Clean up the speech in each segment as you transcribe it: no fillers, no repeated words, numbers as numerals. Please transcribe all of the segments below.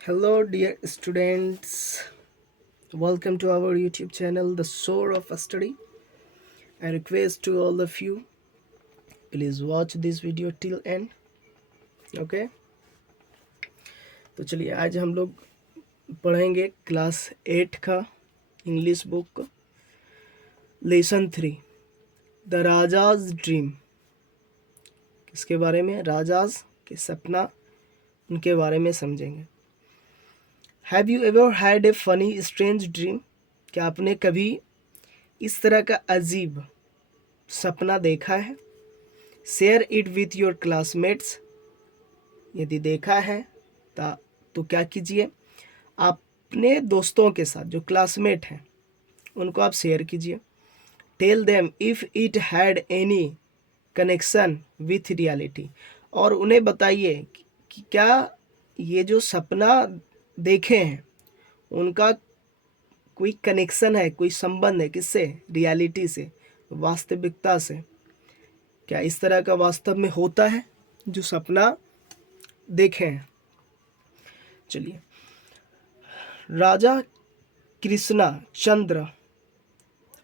Hello, dear students. Welcome to our YouTube channel, The Soul of Study. I request to all of you, please watch this video till end. Okay? तो चलिए आज हम लोग पढ़ेंगे class 8 का English book lesson 3 the rajas dream. किसके बारे में? राजाज के सपना, उनके बारे में समझेंगे। Have you ever had a funny strange dream? क्या आपने कभी इस तरह का अजीब सपना देखा है? Share it with your classmates. यदि देखा है तो क्या कीजिए, अपने दोस्तों के साथ जो क्लासमेट हैं उनको आप शेयर कीजिए। Tell them if it had any connection with reality. और उन्हें बताइए कि क्या ये जो सपना देखे हैं उनका कोई कनेक्शन है, कोई संबंध है किससे? रियलिटी से, वास्तविकता से। क्या इस तरह का वास्तव में होता है जो सपना देखे हैं? चलिए, राजा कृष्णा चंद्र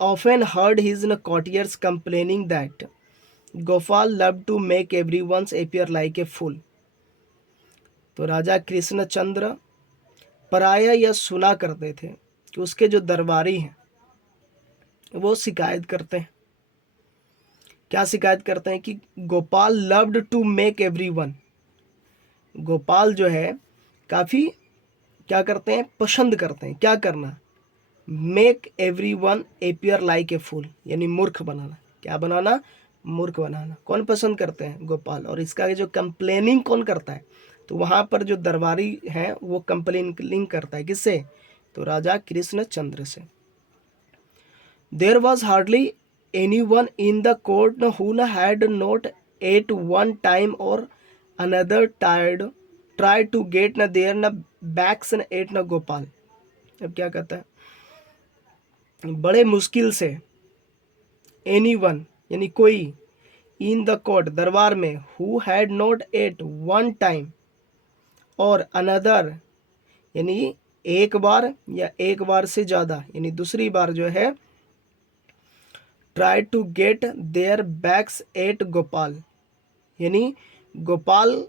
often heard his courtiers complaining that Gopal loved to make everyone's appear like a fool। तो राजा कृष्ण चंद्र प्रायः यह सुना करते थे कि उसके जो दरबारी हैं वो शिकायत करते हैं। क्या शिकायत करते हैं? कि Gopal loved to make everyone. Gopal जो है काफ़ी क्या करते हैं? पसंद करते हैं। क्या करना? Make every one appear like a fool, यानी मूर्ख बनाना। क्या बनाना? मूर्ख बनाना। कौन पसंद करते हैं? गोपाल। और इसका जो कंप्लेनिंग कौन करता है? तो वहाँ पर जो दरबारी हैं वो कंप्लेनिंग करता है किससे? तो राजा कृष्ण चंद्र से। There was hardly any one in the court who had not at one time or another tired try to get न देयर न बैक्स न एट न गोपाल। अब क्या कहता है? बड़े मुश्किल से एनी वन यानी कोई, इन द कोर्ट दरबार में, who had not at one time or another यानी एक बार या एक बार से ज़्यादा यानी दूसरी बार जो है, try to get their backs at Gopal यानी गोपाल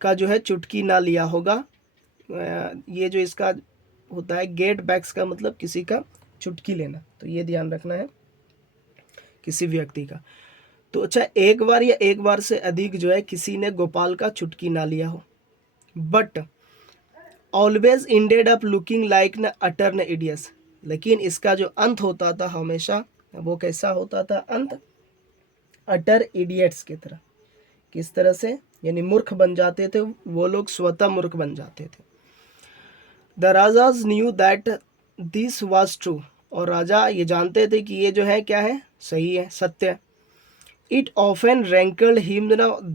का जो है चुटकी ना लिया होगा। ये जो इसका होता है गेट बैक्स का मतलब किसी का चुटकी लेना, तो ये ध्यान रखना है किसी व्यक्ति का। तो अच्छा, एक बार या एक बार से अधिक जो है किसी ने गोपाल का चुटकी ना लिया हो, but always ended up looking like न अटर न इडियस। लेकिन इसका जो अंत होता था हमेशा वो कैसा होता था? अंत अटर इडियट्स की तरह। किस तरह से? यानी मूर्ख बन जाते थे वो लोग, स्वतः मूर्ख बन जाते थे। The rajas knew that this was true. और राजा ये जानते थे कि ये जो है क्या है? सही है, सत्य है। It often rankled him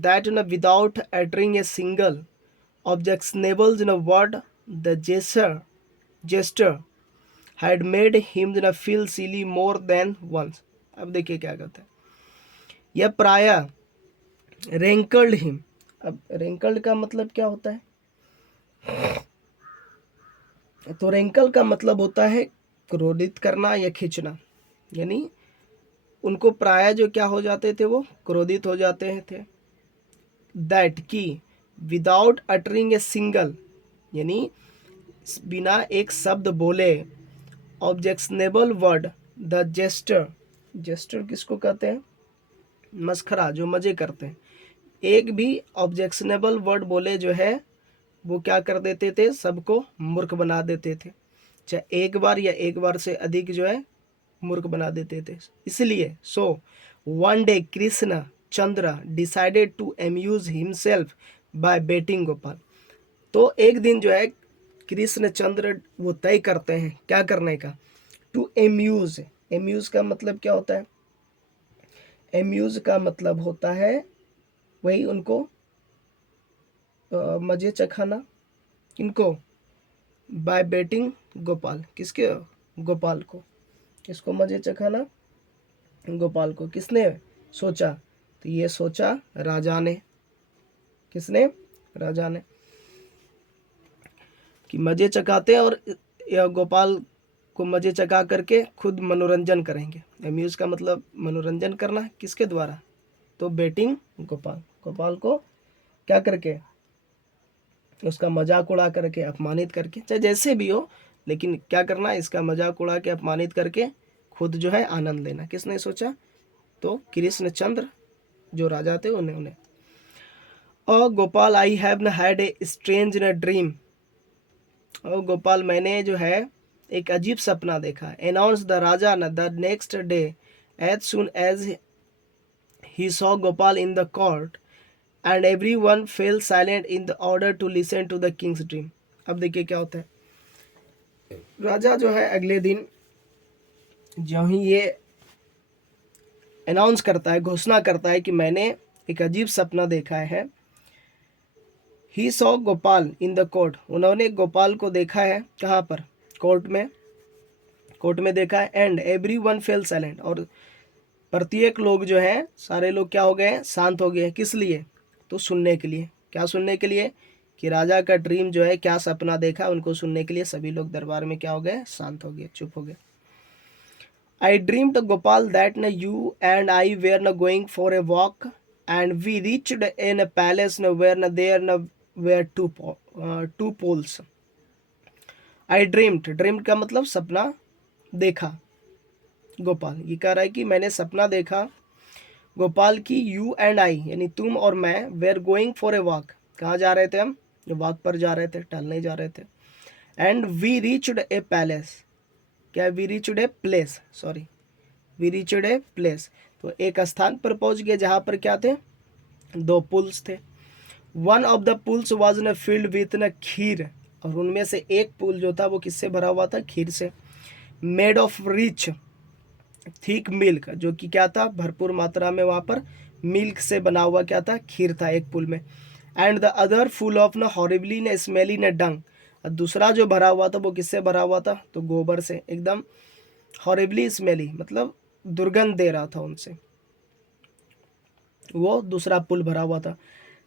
that without uttering a single objectionable word, the gesture had made him feel silly more than once। अब देखिए क्या कहता है, यह प्रायः rankled him। अब rankled का मतलब क्या होता है? तो rankle का मतलब होता है क्रोधित करना या खींचना। यानी उनको प्रायः जो क्या हो जाते थे, वो क्रोधित हो जाते थे। दैट की विदाउट अटरिंग ए सिंगल यानी बिना एक शब्द बोले, objectionable word, the jester. Jester किसको कहते हैं? मस्खरा, जो मजे करते हैं। एक भी ऑब्जेक्शनेबल वर्ड बोले जो है वो क्या कर देते थे? सबको मूर्ख बना देते थे। चाहे एक बार या एक बार से अधिक जो है मूर्ख बना देते थे। इसलिए so one day Krishna Chandra decided to amuse himself by baiting Gopal. तो एक दिन जो है कृष्ण चंद्र वो तय करते हैं क्या करने का? To amuse. एम्यूज का मतलब क्या होता है? एम्यूज का मतलब होता है वही उनको मजे चखाना। इनको बाय बेटिंग गोपाल। किसके? गोपाल को। किसको मजे चखाना? गोपाल को। किसने सोचा? तो ये सोचा राजा ने। किसने? राजा ने। कि मज़े चकाते और या गोपाल को मज़े चका करके खुद मनोरंजन करेंगे। अम्यूज़ का मतलब मनोरंजन करना, किसके द्वारा? तो बेटिंग गोपाल, गोपाल को क्या करके? उसका मजाक उड़ा करके, अपमानित करके, चाहे जैसे भी हो, लेकिन क्या करना? इसका मजाक उड़ा के, अपमानित करके खुद जो है आनंद लेना। किसने सोचा? तो कृष्णचंद्र जो राजा थे उन्होंने। और गोपाल, आई हैव न हैड ए स्ट्रेंज न ड्रीम। और गोपाल, मैंने जो है एक अजीब सपना देखा। Announce the raja on the next day as soon as he saw Gopal in the court and every one fell silent in the order to listen to the king's dream. अब देखिए क्या होता है। राजा जो है अगले दिन जो ही ये अनाउंस करता है, घोषणा करता है कि मैंने एक अजीब सपना देखा है। ही saw Gopal in the court, उन्होंने गोपाल को देखा है। कहाँ पर? कोर्ट में, कोर्ट में देखा है। And every one fell silent, और प्रत्येक लोग जो है, सारे लोग क्या हो गए? शांत हो गए। किस लिए? तो सुनने के लिए। क्या सुनने के लिए? कि राजा का ड्रीम जो है, क्या सपना देखा, उनको सुनने के लिए सभी लोग दरबार में क्या हो गए? शांत हो गए, चुप हो गए। I dreamed Gopal that you and I were going for a walk and we reached in a palace where there were two poles. I dreamed का मतलब सपना देखा। गोपाल ये कह रहा है कि मैंने सपना देखा गोपाल की यू एंड आई यानी तुम और मैं were going for a walk. कहाँ जा रहे थे हम? वॉक पर जा रहे थे, टहलने जा रहे थे। And we reached a palace. क्या? We reached a place, sorry, we reached a place. तो एक स्थान पर पहुंच गए जहाँ पर क्या थे? दो पुल्स थे। One of the pools was uh filled with uh kheer, और उनमें से एक पुल जो था वो किससे भरा हुआ था? खीर से। Made of rich thick milk, जो कि क्या था? भरपूर मात्रा में वहाँ पर मिल्क से बना हुआ क्या था? खीर था एक पुल में। And the other full of न हॉरिबली न स्मेली न डंग, और दूसरा जो भरा हुआ था वो किससे भरा हुआ था? तो गोबर से, एकदम हॉरिबली स्मेली मतलब दुर्गंध दे रहा था उनसे, वो दूसरा पुल भरा हुआ था।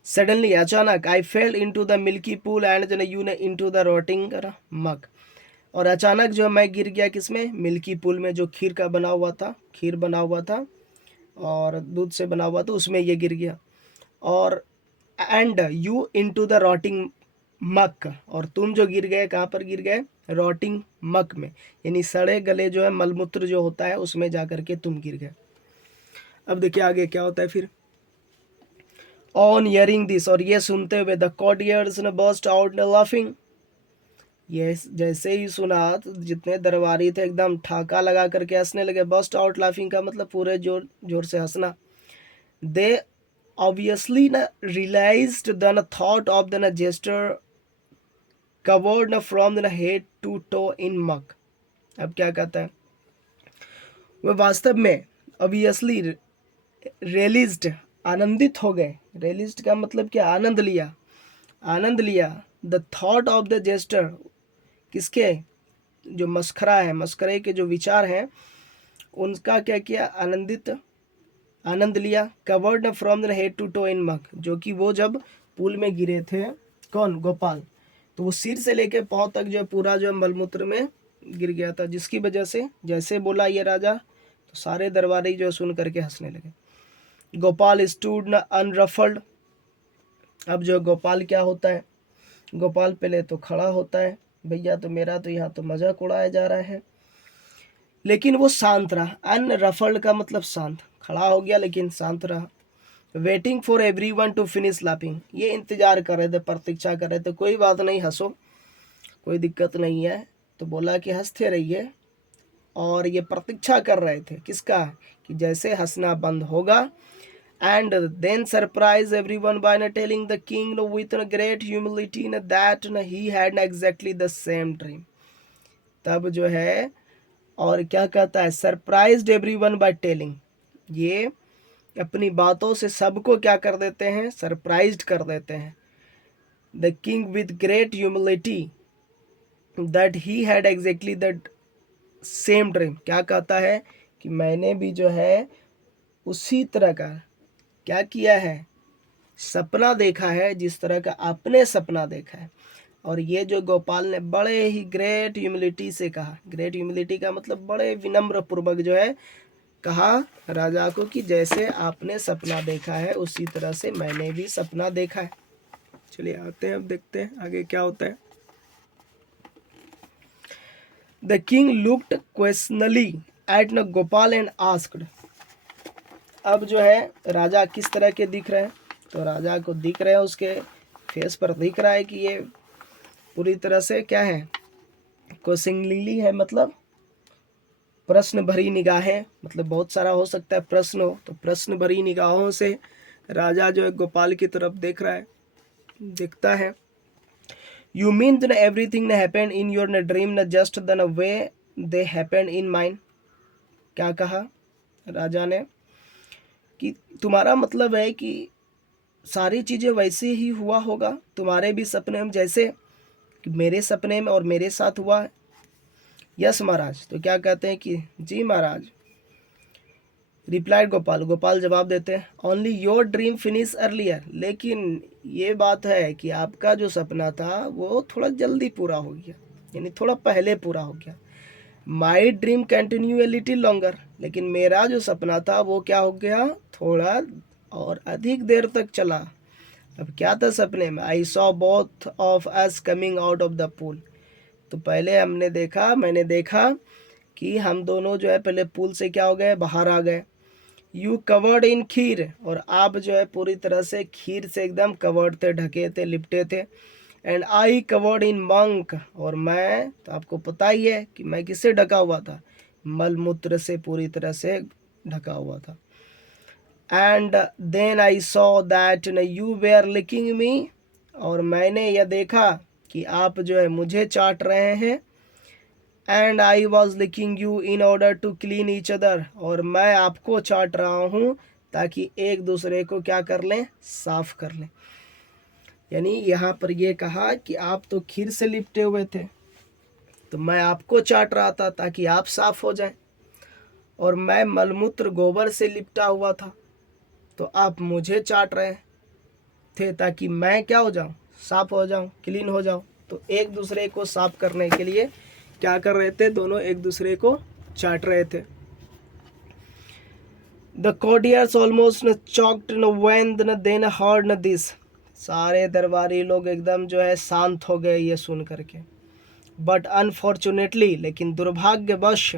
सडनली, अचानक, I fell into the milky pool and you ने इनटू द रोटिंग मग, और अचानक जो मैं गिर गया किसमें? मिल्की पूल में, जो खीर का बना हुआ था, खीर बना हुआ था और दूध से बना हुआ था, उसमें ये गिर गया। और and you into the rotting मक, और तुम जो गिर गए, कहाँ पर गिर गए? रॉटिंग मक में, यानी सड़े गले जो है मलमूत्र जो होता है उसमें जा करके तुम गिर गए। अब देखिए आगे क्या होता है फिर। ऑन हियरिंग दिस, और ये सुनते हुए, द कॉर्टियर्स ने बर्स्ट आउट लाफिंग, ये जैसे ही सुना तो जितने दरबारी थे एकदम ठाका लगा करके हंसने लगे। बर्स्ट आउट लाफिंग का मतलब पूरे जोर जोर से हंसना। दे ऑब्वियसली न realised the thought of the jester covered न from the head to toe in muck. अब क्या कहता है? वह वास्तव में ऑब्वियसली रियलिज्ड, आनंदित हो गए। रियलिज्ड का मतलब क्या? आनंद लिया, आनंद लिया। The thought of the jester, किसके? जो मस्खरा है, मस्करे के जो विचार हैं उनका क्या किया? आनंदित, आनंद लिया। Covered from the head to toe in muck, जो कि वो जब पुल में गिरे थे, कौन? गोपाल, तो वो सिर से लेके पांव तक जो पूरा जो मलमूत्र में गिर गया था, जिसकी वजह से जैसे बोला ये राजा तो सारे दरबारी जो सुन करके हंसने लगे। गोपाल स्टूड न अनरफल्ड, अब जो गोपाल क्या होता है? गोपाल पहले तो खड़ा होता है, भैया तो मेरा तो यहाँ तो मजाक उड़ाया जा रहा है, लेकिन वो शांत रहा। अनरफल्ड का मतलब शांत, खड़ा हो गया लेकिन शांत रहा। Waiting for everyone to finish laughing, ये इंतजार कर रहे थे, प्रतीक्षा कर रहे थे, कोई बात नहीं, हंसो, कोई दिक्कत नहीं है। तो बोला कि हंसते रहिए, और ये प्रतीक्षा कर रहे थे किसका? कि जैसे हंसना बंद होगा। And then surprised everyone by uh telling the king with uh great humility uh that uh he had exactly the same dream. तब जो है और क्या कहता है? सरप्राइज्ड एवरीवन बाय टेलिंग, ये अपनी बातों से सबको क्या कर देते हैं? सरप्राइज्ड कर देते हैं। The king with great humility that he had exactly the same dream, क्या कहता है? कि मैंने भी जो है उसी तरह का क्या किया है? सपना देखा है जिस तरह का आपने सपना देखा है। और ये जो गोपाल ने बड़े ही ग्रेट ह्यूमिलिटी से कहा, ग्रेट ह्यूमिलिटी का मतलब बड़े विनम्र पूर्वक जो है कहा राजा को कि जैसे आपने सपना देखा है उसी तरह से मैंने भी सपना देखा है। चलिए आते हैं, अब देखते हैं आगे क्या होता है। द किंग लुक्ड क्वेश्चनली एट न गोपाल एंड आस्क्ड। अब जो है राजा किस तरह के दिख रहे हैं, तो राजा को दिख रहे हैं, उसके फेस पर दिख रहा है कि ये पूरी तरह से क्या है, क्वेश्चनली है, मतलब प्रश्न भरी निगाहें, मतलब बहुत सारा हो सकता है प्रश्न हो, तो प्रश्न भरी निगाहों से राजा जो है गोपाल की तरफ देख रहा है, देखता है। यू मीन न एवरीथिंग न हैपेंड इन योर न ड्रीम न just the way they happened in mind. क्या कहा राजा ने कि तुम्हारा मतलब है कि सारी चीज़ें वैसे ही हुआ होगा तुम्हारे भी सपने में, जैसे कि मेरे सपने में और मेरे साथ हुआ है। यस महाराज। तो क्या कहते हैं कि जी महाराज। रिप्लाइड गोपाल, गोपाल जवाब देते हैं only your dream finish earlier. लेकिन ये बात है कि आपका जो सपना था वो थोड़ा जल्दी पूरा हो गया, यानी थोड़ा पहले पूरा हो गया। My dream continue a little longer. लेकिन मेरा जो सपना था वो क्या हो गया, थोड़ा और अधिक देर तक चला। अब क्या था सपने में, I saw both of us coming out of the pool. तो पहले मैंने देखा कि हम दोनों जो है पहले पूल से क्या हो गए, बाहर आ गए। यू कवर्ड इन खीर, और आप जो है पूरी तरह से खीर से एकदम कवर्ड थे, ढके थे, लिपटे थे। And I covered in monk, और मैं, तो आपको पता ही है कि मैं किससे ढका हुआ था, मलमूत्र से पूरी तरह से ढका हुआ था। And then I saw that you were licking me, और मैंने यह देखा कि आप जो है मुझे चाट रहे हैं। And I was licking you in order to clean each other, और मैं आपको चाट रहा हूँ ताकि एक दूसरे को क्या कर लें, साफ कर लें। यानी यहाँ पर ये कहा कि आप तो खीर से लिपटे हुए थे, तो मैं आपको चाट रहा था ताकि आप साफ हो जाएं, और मैं मलमूत्र गोबर से लिपटा हुआ था, तो आप मुझे चाट रहे थे ताकि मैं क्या हो जाऊं, साफ हो जाऊं, क्लीन हो जाऊं। तो एक दूसरे को साफ करने के लिए क्या कर रहे थे, दोनों एक दूसरे को चाट रहे थे। द courtiers almost चॉक्ड न when न देन heard न दिस। सारे दरबारी लोग एकदम जो है शांत हो गए ये सुन करके। बट अनफॉर्चुनेटली, लेकिन दुर्भाग्यवश,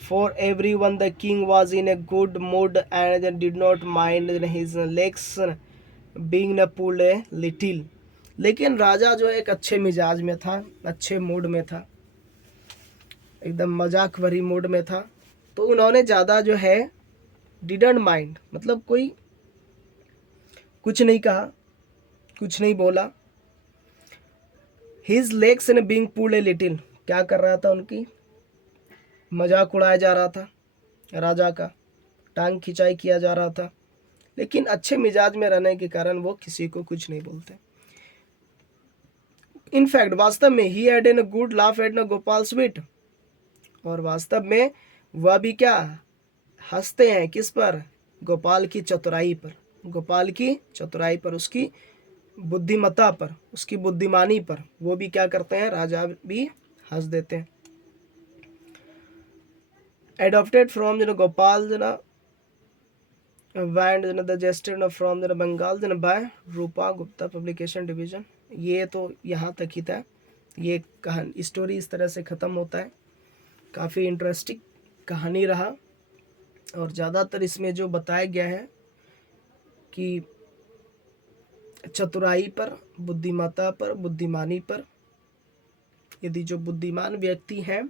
for every one the king was in a good mood and did not mind his legs being न पुल्ड ए लिटिल। लेकिन राजा जो एक अच्छे मिजाज में था, अच्छे मूड में था, एकदम मजाक भरी मूड में था, तो उन्होंने ज़्यादा जो है डिडंट माइंड, मतलब कोई कुछ नहीं कहा, कुछ नहीं बोला। His legs in being pulled a little, क्या कर रहा था, उनकी मजाक उड़ाया जा रहा था, राजा का टांग खिंचाई किया जा रहा था, लेकिन अच्छे मिजाज में रहने के कारण वो किसी को कुछ नहीं बोलते। इनफैक्ट वास्तव में he had an good laugh at न गोपाल स्वीट, और वास्तव में वह भी क्या हंसते हैं, किस पर, गोपाल की चतुराई पर, गोपाल की चतुराई पर, उसकी बुद्धिमत्ता पर, उसकी बुद्धिमानी पर, वो भी क्या करते हैं, राजा भी हंस देते हैं। Adapted from Gopal and the jester from Bengal by Rupa Gupta publication division. ये तो यहाँ तक ही था, ये कहानी स्टोरी इस तरह से ख़त्म होता है। काफ़ी इंटरेस्टिंग कहानी रहा, और ज़्यादातर इसमें जो बताया गया है कि चतुराई पर, बुद्धिमत्ता पर, बुद्धिमानी पर, यदि जो बुद्धिमान व्यक्ति हैं,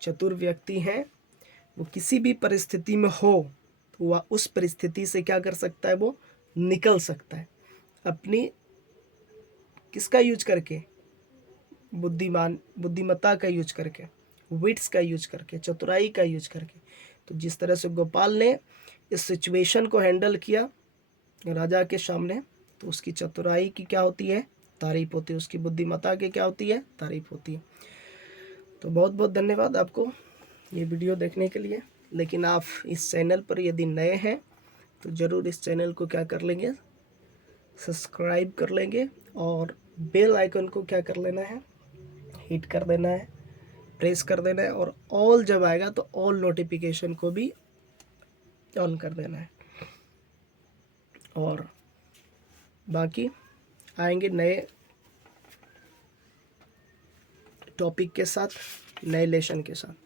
चतुर व्यक्ति हैं, वो किसी भी परिस्थिति में हो तो वह उस परिस्थिति से क्या कर सकता है, वो निकल सकता है, अपनी किसका यूज करके, बुद्धिमत्ता का यूज करके, विट्स का यूज करके, चतुराई का यूज करके। तो जिस तरह से गोपाल ने इस सिचुएशन को हैंडल किया राजा के सामने, तो उसकी चतुराई की क्या होती है, तारीफ होती है, उसकी बुद्धिमत्ता की क्या होती है, तारीफ होती है। तो बहुत बहुत धन्यवाद आपको ये वीडियो देखने के लिए। लेकिन आप इस चैनल पर यदि नए हैं तो ज़रूर इस चैनल को क्या कर लेंगे, सब्सक्राइब कर लेंगे, और बेल आइकन को क्या कर लेना है, हिट कर देना है, प्रेस कर देना है, और ऑल जब आएगा तो ऑल नोटिफिकेशन को भी ऑन कर देना है। और बाकी आएंगे नए टॉपिक के साथ, नए लेसन के साथ।